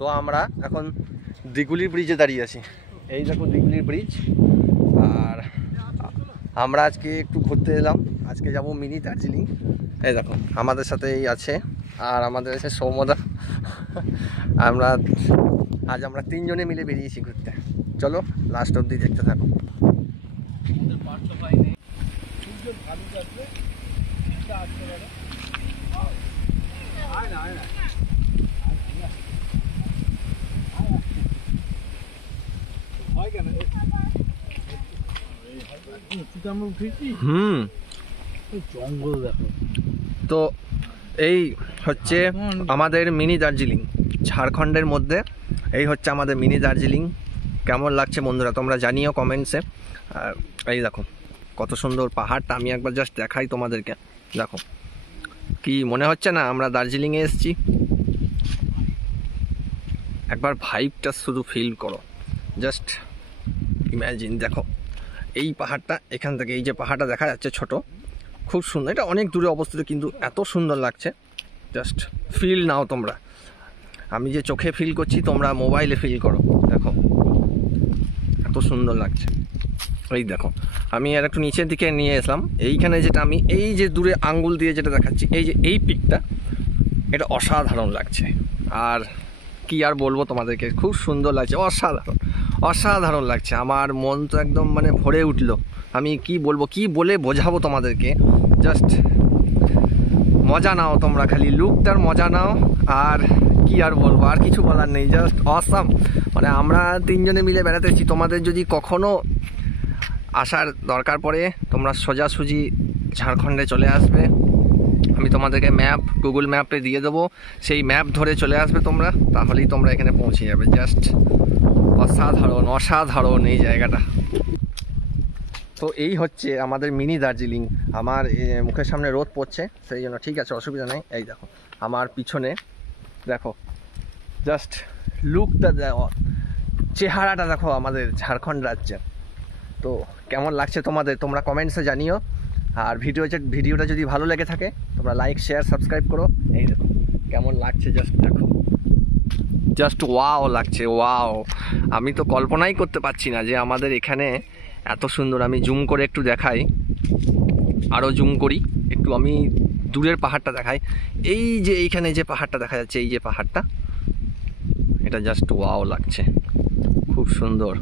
তো আমরা এখন দিগুলি ব্রিজে দাঁড়িয়ে আছি। এই দেখো দিগুলি ব্রিজ। আর আমরা আজকে একটু ঘুরতে এলাম, আজকে যাব মিনি দার্জিলিং। এই দেখো আমাদের সাথে এই আছে, আর আমাদের আছে সৌমদা। আজ আমরা তিনজনে মিলে বেরিয়েছি ঘুরতে। চলো লাস্ট অবধি দেখতে থাকো। জঙ্গল দেখো। তো এই হচ্ছে আমাদের মিনি দার্জিলিং, ঝাড়খণ্ডের মধ্যে। এই হচ্ছে আমাদের মিনি দার্জিলিং। কেমন লাগছে বন্ধুরা তোমরা জানিও কমেন্টসে। আর এই দেখো কত সুন্দর পাহাড়টা, আমি একবার জাস্ট দেখাই তোমাদেরকে। দেখো কি মনে হচ্ছে না আমরা দার্জিলিংয়ে এসেছি? একবার ভাইবটা শুধু ফিল করো, জাস্ট ইম্যাজিন। দেখো এই পাহাড়টা, এখান থেকে এই যে পাহাড়টা দেখা যাচ্ছে ছোট, খুব সুন্দর। এটা অনেক দূরে অবস্থিত কিন্তু এত সুন্দর লাগছে, জাস্ট ফিল নাও তোমরা। আমি যে চোখে ফিল করছি তোমরা মোবাইলে ফিল করো। দেখো এত সুন্দর লাগছে। এই দেখো আমি আর একটু নিচের দিকে নিয়ে এসলাম। এইখানে যেটা আমি এই যে দূরে আঙ্গুল দিয়ে যেটা দেখাচ্ছি, এই যে এই পিকটা, এটা অসাধারণ লাগছে। আর কি আর বলবো তোমাদেরকে, খুব সুন্দর লাগছে, অসাধারণ অসাধারণ লাগছে। আমার মন তো একদম মানে ভরে উঠলো। আমি কি বলবো, কি বলে বোঝাবো তোমাদেরকে। জাস্ট মজা নাও তোমরা, খালি লুকটার মজা নাও। আর কি আর বলবো, আর কিছু বলার নেই, জাস্ট অসাম। মানে আমরা তিনজনে মিলে বেড়াতেছি। তোমাদের যদি কখনো আসার দরকার পড়ে তোমরা সোজাসুজি ঝাড়খণ্ডে চলে আসবে। আমি তোমাদেরকে ম্যাপ, গুগল ম্যাপে দিয়ে দেবো, সেই ম্যাপ ধরে চলে আসবে তোমরা, তাহলেই তোমরা এখানে পৌঁছে যাবে। জাস্ট অসাধারণ অসাধারণ এই জায়গাটা। তো এই হচ্ছে আমাদের মিনি দার্জিলিং। আমার মুখের সামনে রোদ পড়ছে সেই জন্য ঠিক আছে, অসুবিধা নেই। এই দেখো আমার পিছনে দেখো, জাস্ট লুকটা দেখো, চেহারাটা দেখো আমাদের ঝাড়খণ্ড রাজ্যের। তো কেমন লাগছে তোমাদের তোমরা কমেন্টসে জানিও। আর ভিডিওটা যদি ভালো লেগে থাকে তোমরা লাইক, শেয়ার, সাবস্ক্রাইব করো। এই দেখো কেমন লাগছে, জাস্ট দেখো, জাস্ট ওয়াও লাগছে, ওয়াও। আমি তো কল্পনাই করতে পারছি না যে আমাদের এখানে এত সুন্দর। আমি জুম করে একটু দেখাই, আরও জুম করি একটু, আমি দূরের পাহাড়টা দেখাই। এই যে এইখানে যে পাহাড়টা দেখা যাচ্ছে, এই যে পাহাড়টা, এটা জাস্ট ওয়াও লাগছে, খুব সুন্দর।